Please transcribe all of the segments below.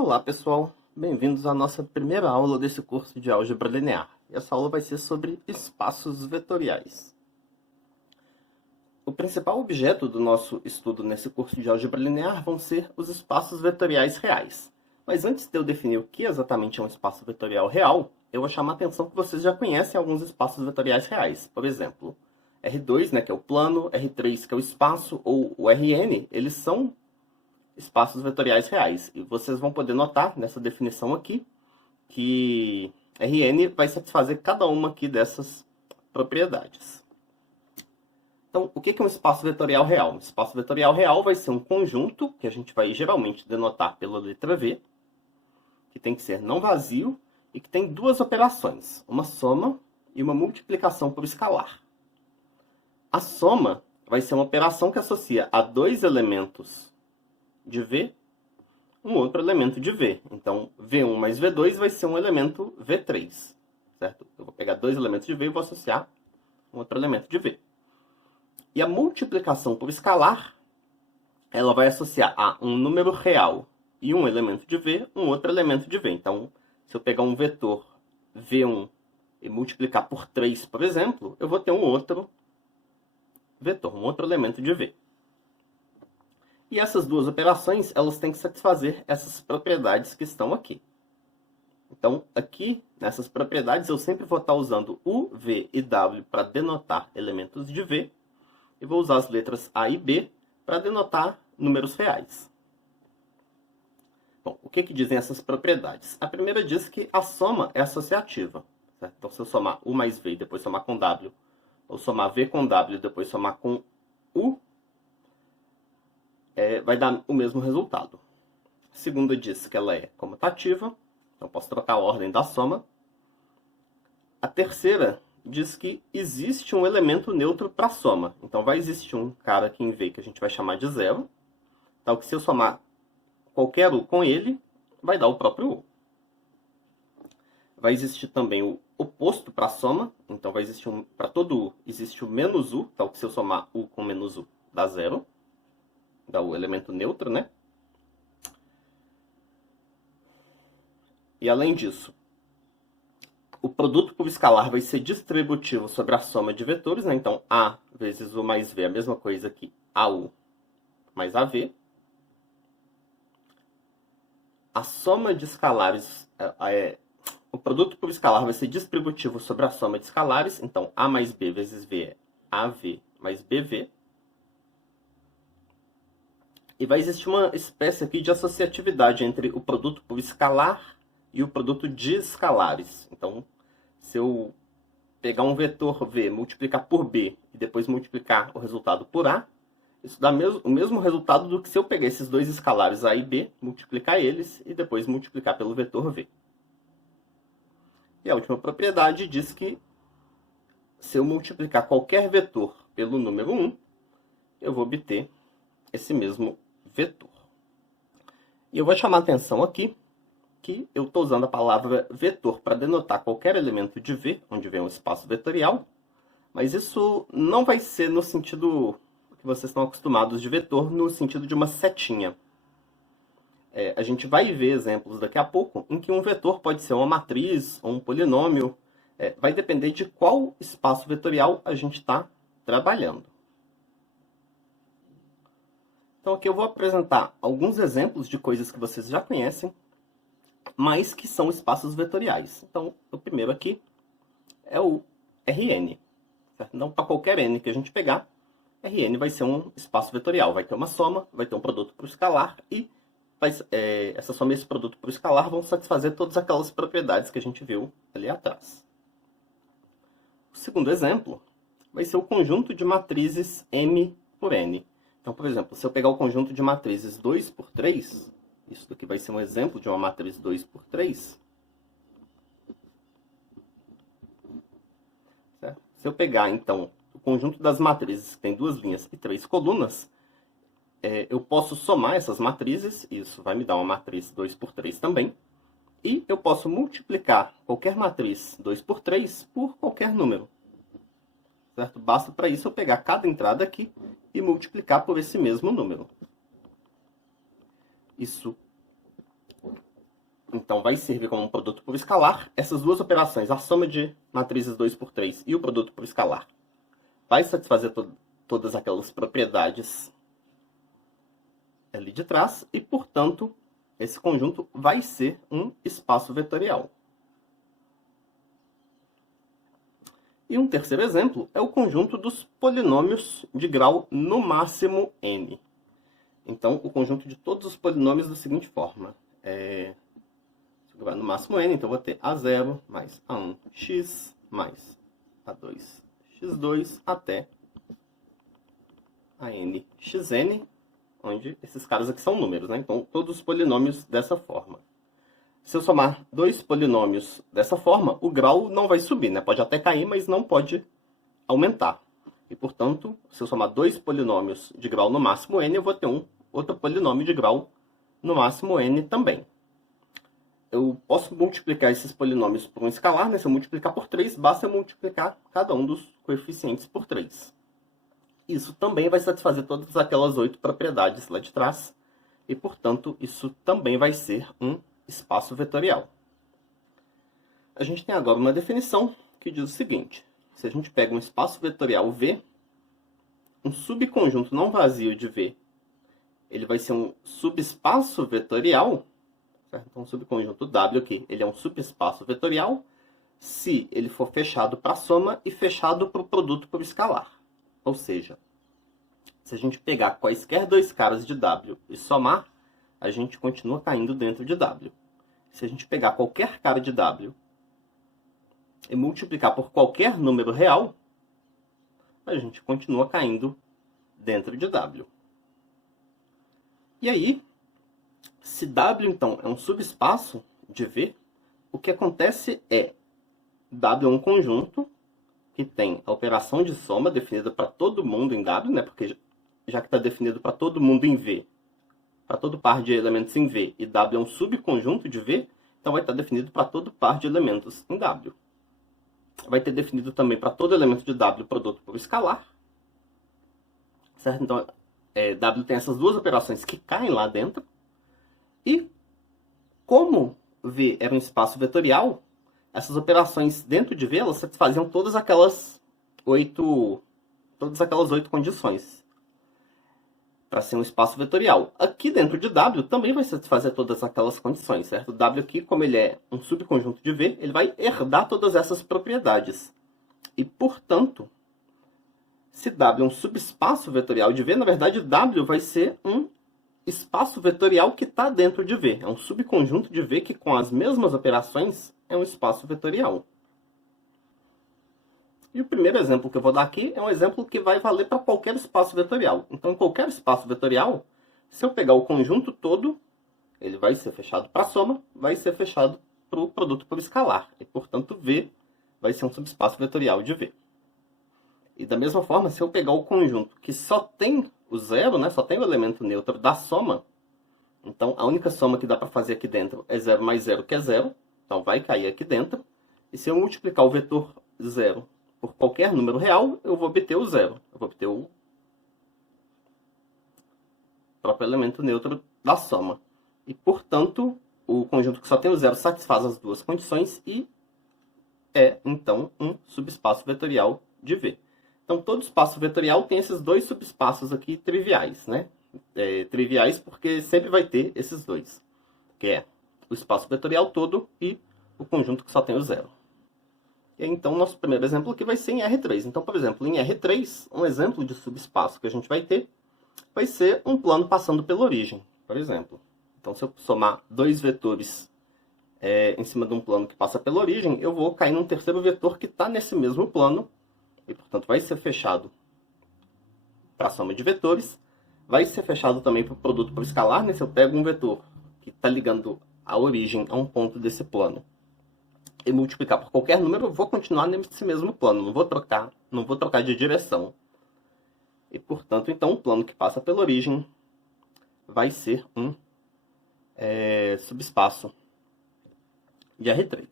Olá pessoal, bem-vindos à nossa primeira aula desse curso de Álgebra Linear. E essa aula vai ser sobre espaços vetoriais. O principal objeto do nosso estudo nesse curso de Álgebra Linear vão ser os espaços vetoriais reais. Mas antes de eu definir o que exatamente é um espaço vetorial real, eu vou chamar a atenção que vocês já conhecem alguns espaços vetoriais reais. Por exemplo, R2, que é o plano, R3, que é o espaço, ou o Rn, eles são espaços vetoriais reais. E vocês vão poder notar nessa definição aqui que Rn vai satisfazer cada uma aqui dessas propriedades. Então, o que é um espaço vetorial real? Um espaço vetorial real vai ser um conjunto, que a gente vai geralmente denotar pela letra V, que tem que ser não vazio e que tem duas operações, uma soma e uma multiplicação por escalar. A soma vai ser uma operação que associa a dois elementos de V, um outro elemento de V. Então, V1 mais V2 vai ser um elemento V3, certo? Eu vou pegar dois elementos de V e vou associar um outro elemento de V. E a multiplicação por escalar, ela vai associar a um número real e um elemento de V, um outro elemento de V. Então, se eu pegar um vetor V1 e multiplicar por 3, por exemplo, eu vou ter um outro vetor, um outro elemento de V. E essas duas operações, elas têm que satisfazer essas propriedades que estão aqui. Então, aqui, nessas propriedades, eu sempre vou estar usando U, V e W para denotar elementos de V. E vou usar as letras A e B para denotar números reais. Bom, o que dizem essas propriedades? A primeira diz que a soma é associativa, certo? Então, se eu somar U mais V e depois somar com W, ou somar V com W e depois somar com U, vai dar o mesmo resultado. A segunda diz que ela é comutativa, então posso trocar a ordem da soma. A terceira diz que existe um elemento neutro para a soma. Então vai existir um cara aqui em V que a gente vai chamar de zero. Então, que se eu somar qualquer U com ele, vai dar o próprio U. Vai existir também o oposto para a soma. Então vai existir para todo U existe o menos U. Então, que se eu somar U com menos U, dá zero. Dá o elemento neutro, né? E além disso, o produto por escalar vai ser distributivo sobre a soma de vetores, né? Então, A vezes U mais V é a mesma coisa que AU mais AV. A soma de escalares, o produto por escalar vai ser distributivo sobre a soma de escalares. Então, A mais B vezes V é AV mais BV. E vai existir uma espécie aqui de associatividade entre o produto por escalar e o produto de escalares. Então, se eu pegar um vetor V, multiplicar por B e depois multiplicar o resultado por A, isso dá o mesmo resultado do que se eu pegar esses dois escalares A e B, multiplicar eles e depois multiplicar pelo vetor V. E a última propriedade diz que se eu multiplicar qualquer vetor pelo número 1, eu vou obter esse mesmo vetor. E eu vou chamar a atenção aqui que eu estou usando a palavra vetor para denotar qualquer elemento de V, onde vem um espaço vetorial, mas isso não vai ser no sentido que vocês estão acostumados de vetor, no sentido de uma setinha. A gente vai ver exemplos daqui a pouco em que um vetor pode ser uma matriz ou um polinômio. Vai depender de qual espaço vetorial a gente está trabalhando. Então aqui eu vou apresentar alguns exemplos de coisas que vocês já conhecem, mas que são espaços vetoriais. Então, o primeiro aqui é o Rn. Certo? Então, para qualquer n que a gente pegar, Rn vai ser um espaço vetorial. Vai ter uma soma, vai ter um produto por escalar, e essa soma e esse produto por escalar vão satisfazer todas aquelas propriedades que a gente viu ali atrás. O segundo exemplo vai ser o conjunto de matrizes M por N. Então, por exemplo, se eu pegar o conjunto de matrizes 2 por 3, isso daqui vai ser um exemplo de uma matriz 2 por 3. Certo? Se eu pegar, então, o conjunto das matrizes que tem duas linhas e três colunas, eu posso somar essas matrizes, isso vai me dar uma matriz 2 por 3 também. E eu posso multiplicar qualquer matriz 2 por 3 por qualquer número. Certo? Basta para isso eu pegar cada entrada aqui e multiplicar por esse mesmo número. Isso então vai servir como um produto por escalar. Essas duas operações, a soma de matrizes 2 por 3 e o produto por escalar, vai satisfazer todas aquelas propriedades ali de trás e, portanto, esse conjunto vai ser um espaço vetorial. E um terceiro exemplo é o conjunto dos polinômios de grau no máximo n. Então, o conjunto de todos os polinômios da seguinte forma. No máximo n, então eu vou ter a0 mais a1x mais a2x2 até a n xn, onde esses caras aqui são números, né? Então, todos os polinômios dessa forma. Se eu somar dois polinômios dessa forma, o grau não vai subir, né? Pode até cair, mas não pode aumentar. E, portanto, se eu somar dois polinômios de grau no máximo n, eu vou ter outro polinômio de grau no máximo n também. Eu posso multiplicar esses polinômios por um escalar, né? Se eu multiplicar por 3, basta eu multiplicar cada um dos coeficientes por 3. Isso também vai satisfazer todas aquelas 8 propriedades lá de trás. E, portanto, isso também vai ser um espaço vetorial. A gente tem agora uma definição que diz o seguinte. Se a gente pega um espaço vetorial V, um subconjunto não vazio de V, ele vai ser um subespaço vetorial, certo? Então, o subconjunto W aqui, ele é um subespaço vetorial se ele for fechado para a soma e fechado para o produto por escalar. Ou seja, se a gente pegar quaisquer dois caras de W e somar, a gente continua caindo dentro de W. Se a gente pegar qualquer cara de W e multiplicar por qualquer número real, a gente continua caindo dentro de W. E aí, se W, então, é um subespaço de V, o que acontece é W é um conjunto que tem a operação de soma definida para todo mundo em W, né? Porque já que está definido para todo mundo em V, para todo par de elementos em V, e W é um subconjunto de V, então vai estar definido para todo par de elementos em W. Vai ter definido também para todo elemento de W produto por escalar. Certo? Então, W tem essas duas operações que caem lá dentro. E, como V era um espaço vetorial, essas operações dentro de V, elas satisfaziam todas aquelas 8 condições para ser um espaço vetorial. Aqui dentro de W também vai satisfazer todas aquelas condições, certo? W aqui, como ele é um subconjunto de V, ele vai herdar todas essas propriedades. E, portanto, se W é um subespaço vetorial de V, na verdade W vai ser um espaço vetorial que está dentro de V. É um subconjunto de V que, com as mesmas operações, é um espaço vetorial. E o primeiro exemplo que eu vou dar aqui é um exemplo que vai valer para qualquer espaço vetorial. Então, em qualquer espaço vetorial, se eu pegar o conjunto todo, ele vai ser fechado para a soma, vai ser fechado para o produto por escalar. E, portanto, V vai ser um subespaço vetorial de V. E da mesma forma, se eu pegar o conjunto que só tem o zero, né, só tem o elemento neutro da soma, então a única soma que dá para fazer aqui dentro é 0 mais 0, que é 0. Então vai cair aqui dentro. E se eu multiplicar o vetor 0 por qualquer número real, eu vou obter o 0. Eu vou obter o próprio elemento neutro da soma. E, portanto, o conjunto que só tem o 0 satisfaz as duas condições e é, então, um subespaço vetorial de V. Então, todo espaço vetorial tem esses dois subespaços aqui triviais, né? Triviais porque sempre vai ter esses dois, que é o espaço vetorial todo e o conjunto que só tem o 0. E então, nosso primeiro exemplo aqui vai ser em R3. Então, por exemplo, em R3, um exemplo de subespaço que a gente vai ter vai ser um plano passando pela origem, por exemplo. Então, se eu somar dois vetores em cima de um plano que passa pela origem, eu vou cair num terceiro vetor que está nesse mesmo plano, e, portanto, vai ser fechado para a soma de vetores. Vai ser fechado também para o produto por escalar, né? Se eu pego um vetor que está ligando a origem a um ponto desse plano e multiplicar por qualquer número, eu vou continuar nesse mesmo plano, não vou trocar de direção. E, portanto, então, o plano que passa pela origem vai ser um subespaço de R3.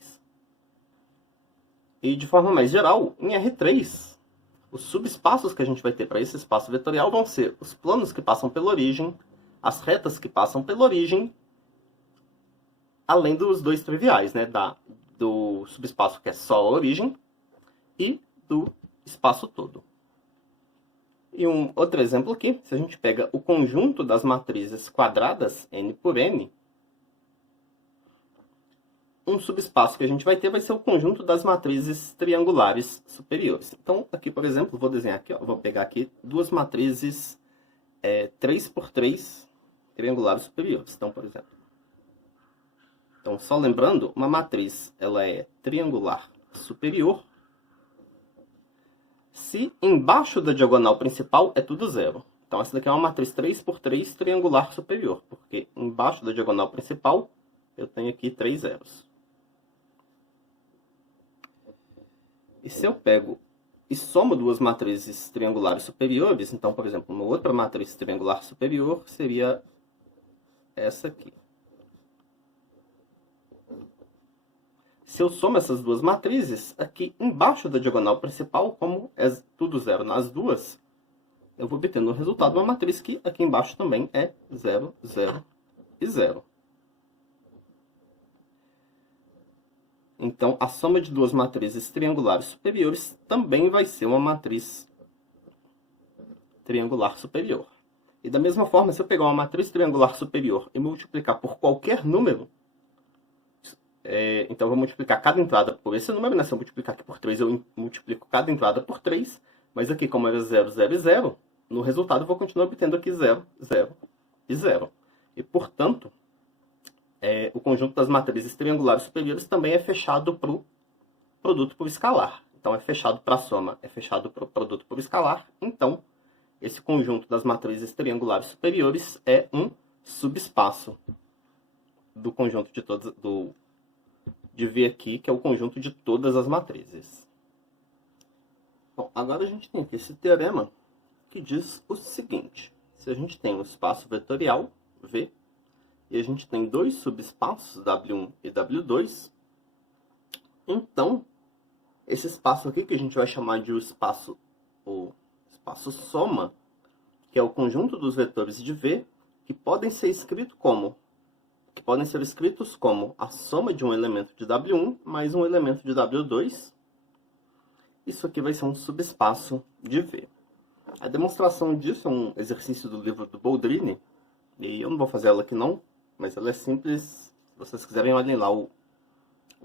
E, de forma mais geral, em R3, os subespaços que a gente vai ter para esse espaço vetorial vão ser os planos que passam pela origem, as retas que passam pela origem além dos dois triviais, né? Do subespaço que é só a origem e do espaço todo. E um outro exemplo aqui, se a gente pega o conjunto das matrizes quadradas, n por n, um subespaço que a gente vai ter vai ser o conjunto das matrizes triangulares superiores. Então, aqui, por exemplo, vou desenhar aqui, ó, vou pegar aqui duas matrizes 3 por 3 triangulares superiores. Então, por exemplo, então, só lembrando, uma matriz ela é triangular superior se embaixo da diagonal principal é tudo zero. Então, essa daqui é uma matriz 3 por 3 triangular superior, porque embaixo da diagonal principal eu tenho aqui 3 zeros. E se eu pego e somo duas matrizes triangulares superiores, então, por exemplo, uma outra matriz triangular superior seria essa aqui. Se eu somo essas duas matrizes, aqui embaixo da diagonal principal, como é tudo zero nas duas, eu vou obter no resultado uma matriz que aqui embaixo também é 0, 0 e 0. Então, a soma de duas matrizes triangulares superiores também vai ser uma matriz triangular superior. E da mesma forma, se eu pegar uma matriz triangular superior e multiplicar por qualquer número, então eu vou multiplicar cada entrada por esse número, né? Se eu multiplicar aqui por 3, eu multiplico cada entrada por 3, mas aqui, como era 0, 0 e 0, no resultado eu vou continuar obtendo aqui 0, 0 e 0. E, portanto, o conjunto das matrizes triangulares superiores também é fechado para o produto por escalar. Então, é fechado para a soma, é fechado para o produto por escalar. Então, esse conjunto das matrizes triangulares superiores é um subespaço do conjunto de todas, de V aqui, que é o conjunto de todas as matrizes. Bom, agora a gente tem aqui esse teorema que diz o seguinte: se a gente tem um espaço vetorial, V, e a gente tem dois subespaços, W1 e W2, então, esse espaço aqui, que a gente vai chamar de o espaço soma, que é o conjunto dos vetores de V, que podem ser escritos como a soma de um elemento de W1 mais um elemento de W2. Isso aqui vai ser um subespaço de V. A demonstração disso é um exercício do livro do Boldrini, e eu não vou fazer ela aqui não, mas ela é simples. Se vocês quiserem, olhem lá o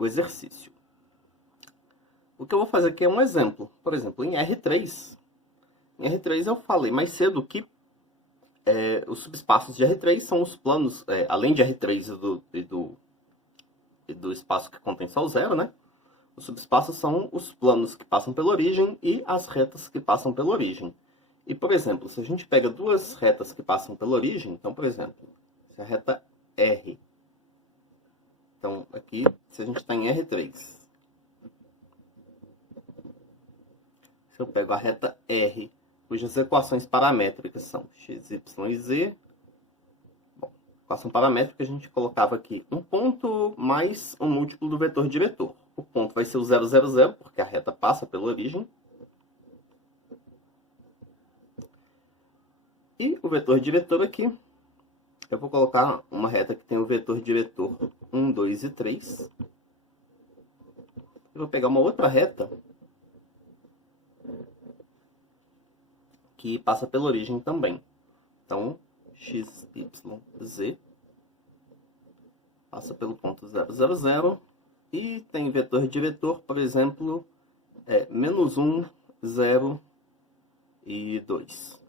exercício. O que eu vou fazer aqui é um exemplo. Por exemplo, em R3 eu falei mais cedo que os subespaços de R3 são os planos, além de R3 e do espaço que contém só o zero, né? Os subespaços são os planos que passam pela origem e as retas que passam pela origem. E, por exemplo, se a gente pega duas retas que passam pela origem, então, por exemplo, se a reta R, então aqui, se a gente está em R3, se eu pego a reta R, cujas equações paramétricas são x, y e z. Bom, equação paramétrica a gente colocava aqui um ponto mais um múltiplo do vetor diretor. O ponto vai ser o 0, 0, 0, porque a reta passa pela origem. E o vetor diretor aqui, eu vou colocar uma reta que tem o vetor diretor 1, 2 e 3. Eu vou pegar uma outra reta que passa pela origem também. Então, x, y, z passa pelo ponto 0, 0, 0. E tem vetor diretor, por exemplo, menos 1, 0 e 2.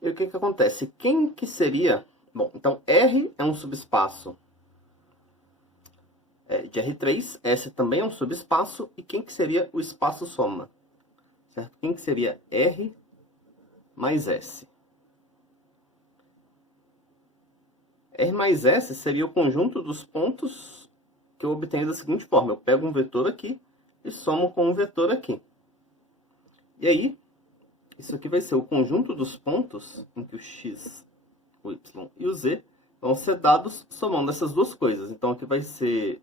E o que acontece? Quem que seria... Bom, então R é um subespaço de R3, S também é um subespaço, e quem que seria o espaço soma? Certo? Quem que seria R mais S? R mais S seria o conjunto dos pontos que eu obtenho da seguinte forma. Eu pego um vetor aqui e somo com um vetor aqui. E aí, isso aqui vai ser o conjunto dos pontos em que o x, o y e o z vão ser dados somando essas duas coisas. Então, aqui vai ser...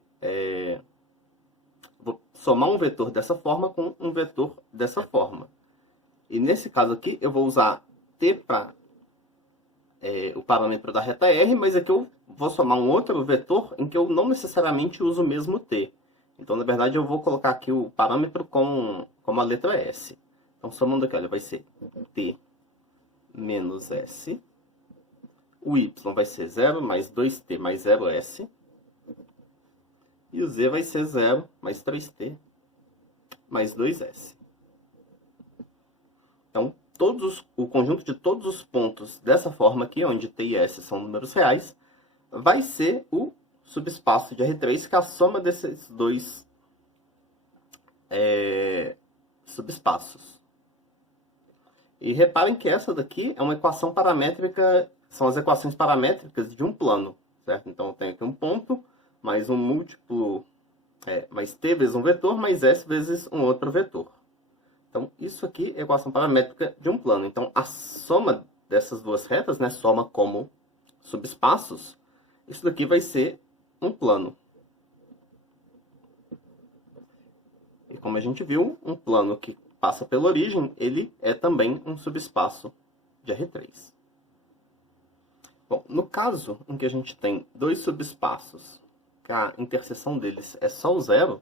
vou somar um vetor dessa forma com um vetor dessa forma. E nesse caso aqui, eu vou usar t para o parâmetro da reta R, mas aqui eu vou somar um outro vetor em que eu não necessariamente uso o mesmo t. Então, na verdade, eu vou colocar aqui o parâmetro com a letra S. Então, somando aqui, olha, vai ser t menos s. O y vai ser 0 mais 2t mais 0s. E o z vai ser 0 mais 3t mais 2s. Então, o conjunto de todos os pontos dessa forma aqui, onde t e s são números reais, vai ser o subespaço de R3, que é a soma desses dois subespaços. E reparem que essa daqui é uma equação paramétrica, são as equações paramétricas de um plano, certo? Então, eu tenho aqui um ponto, mais um múltiplo, mais t vezes um vetor, mais s vezes um outro vetor. Então, isso aqui é a equação paramétrica de um plano. Então, a soma dessas duas retas, né, soma como subespaços, isso daqui vai ser um plano. E como a gente viu, um plano que passa pela origem, ele é também um subespaço de R3. Bom, no caso em que a gente tem dois subespaços, que a interseção deles é só o zero,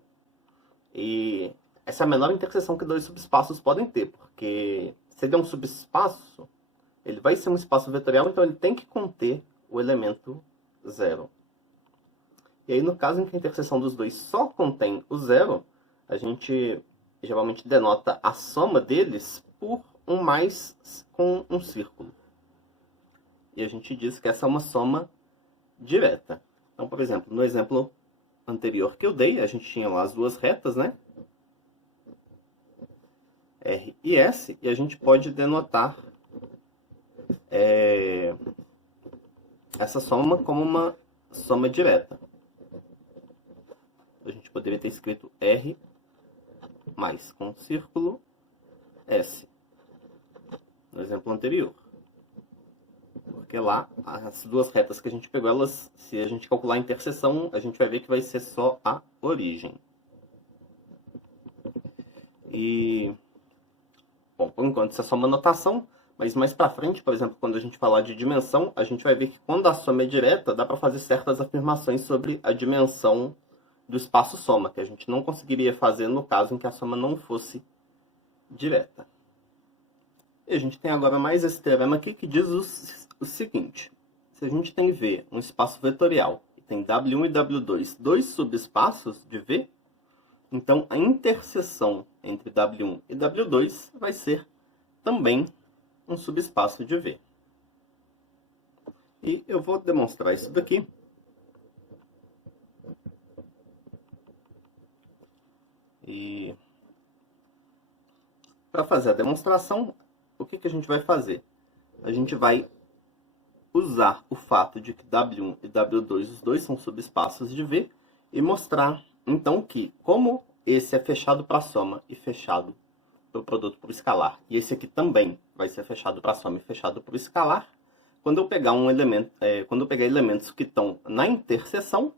e essa é a menor interseção que dois subespaços podem ter, porque se ele é um subespaço, ele vai ser um espaço vetorial, então ele tem que conter o elemento zero. E aí, no caso em que a interseção dos dois só contém o zero, a gente geralmente denota a soma deles por um mais com um círculo. E a gente diz que essa é uma soma direta. Então, por exemplo, no exemplo anterior que eu dei, a gente tinha lá as duas retas, né? R e S, e a gente pode denotar essa soma como uma soma direta. A gente poderia ter escrito R mais com círculo S, no exemplo anterior. Porque lá, as duas retas que a gente pegou, elas, se a gente calcular a interseção, a gente vai ver que vai ser só a origem. E, bom, por enquanto isso é só uma notação, mas mais pra frente, por exemplo, quando a gente falar de dimensão, a gente vai ver que quando a soma é direta, dá para fazer certas afirmações sobre a dimensão do espaço soma, que a gente não conseguiria fazer no caso em que a soma não fosse direta. E a gente tem agora mais esse teorema aqui que diz o seguinte: se a gente tem V, um espaço vetorial, e tem W1 e W2, dois subespaços de V, então a interseção entre W1 e W2 vai ser também um subespaço de V. E eu vou demonstrar isso daqui. E para fazer a demonstração, o que a gente vai fazer? A gente vai usar o fato de que W1 e W2, os dois são subespaços de V, e mostrar, então, que como esse é fechado para a soma e fechado para o produto por escalar, e esse aqui também vai ser fechado para a soma e fechado para o escalar, quando eu pegar quando eu pegar elementos que estão na interseção,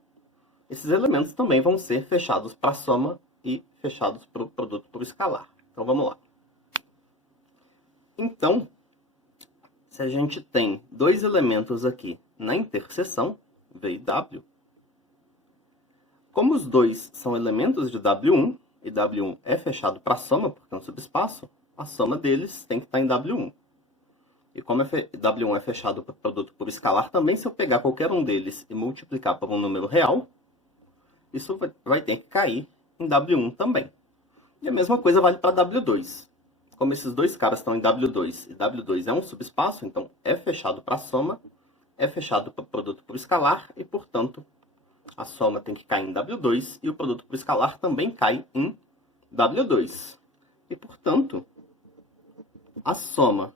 esses elementos também vão ser fechados para a soma e fechados para o produto por escalar. Então, vamos lá. Então, se a gente tem dois elementos aqui na interseção, V e W, como os dois são elementos de W1, e W1 é fechado para a soma, porque é um subespaço, a soma deles tem que estar em W1. E como W1 é fechado para o produto por escalar também, se eu pegar qualquer um deles e multiplicar por um número real, isso vai ter que cair em W1 também. E a mesma coisa vale para W2. Como esses dois caras estão em W2 e W2 é um subespaço, então é fechado para a soma, é fechado para o produto por escalar e, portanto, a soma tem que cair em W2 e o produto por escalar também cai em W2. E, portanto, a soma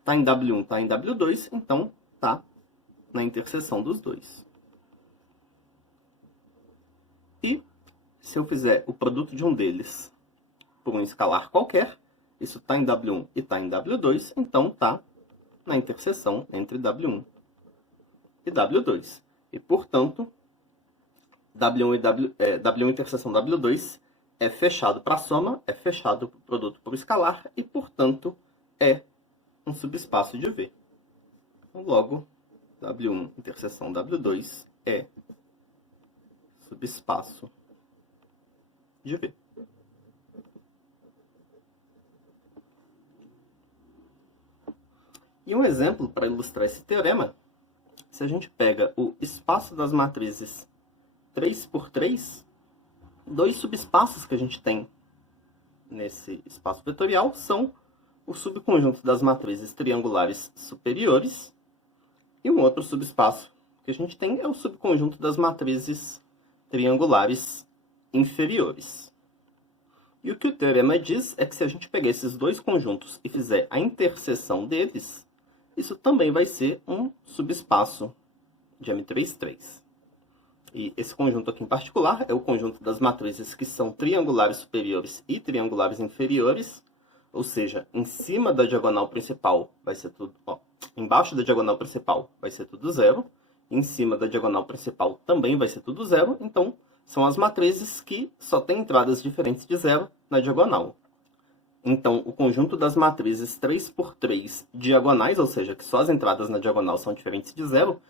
está em W1, está em W2, então está na interseção dos dois. E se eu fizer o produto de um deles por um escalar qualquer, isso está em W1 e está em W2, então está na interseção entre W1 e W2. E, portanto, W1 interseção W2 é fechado para a soma, é fechado para o produto por escalar e, portanto, é um subespaço de V. Logo, W1 interseção W2 é subespaço de V. E um exemplo para ilustrar esse teorema, se a gente pega o espaço das matrizes 3 por 3, dois subespaços que a gente tem nesse espaço vetorial são o subconjunto das matrizes triangulares superiores e um outro subespaço que a gente tem é o subconjunto das matrizes triangulares inferiores. E o que o teorema diz é que se a gente pegar esses dois conjuntos e fizer a interseção deles, isso também vai ser um subespaço de M33. E esse conjunto aqui em particular é o conjunto das matrizes que são triangulares superiores e triangulares inferiores, ou seja, em cima da diagonal principal vai ser tudo, embaixo da diagonal principal vai ser tudo zero, em cima da diagonal principal também vai ser tudo zero, então são as matrizes que só têm entradas diferentes de zero na diagonal. Então, o conjunto das matrizes 3 por 3 diagonais, ou seja, que só as entradas na diagonal são diferentes de zero,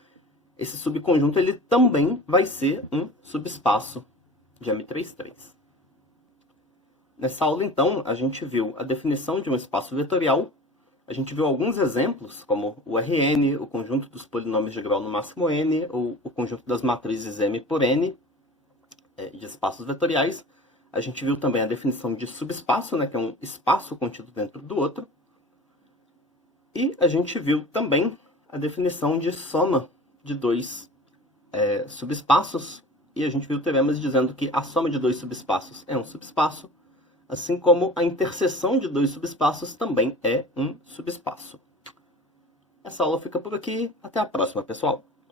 esse subconjunto ele também vai ser um subespaço de M33. Nessa aula, então, a gente viu a definição de um espaço vetorial, a gente viu alguns exemplos, como o Rn, o conjunto dos polinômios de grau no máximo n, ou o conjunto das matrizes M por n, de espaços vetoriais. A gente viu também a definição de subespaço, né, que é um espaço contido dentro do outro. E a gente viu também a definição de soma de dois subespaços. E a gente viu teoremas dizendo que a soma de dois subespaços é um subespaço, assim como a interseção de dois subespaços também é um subespaço. Essa aula fica por aqui. Até a próxima, pessoal!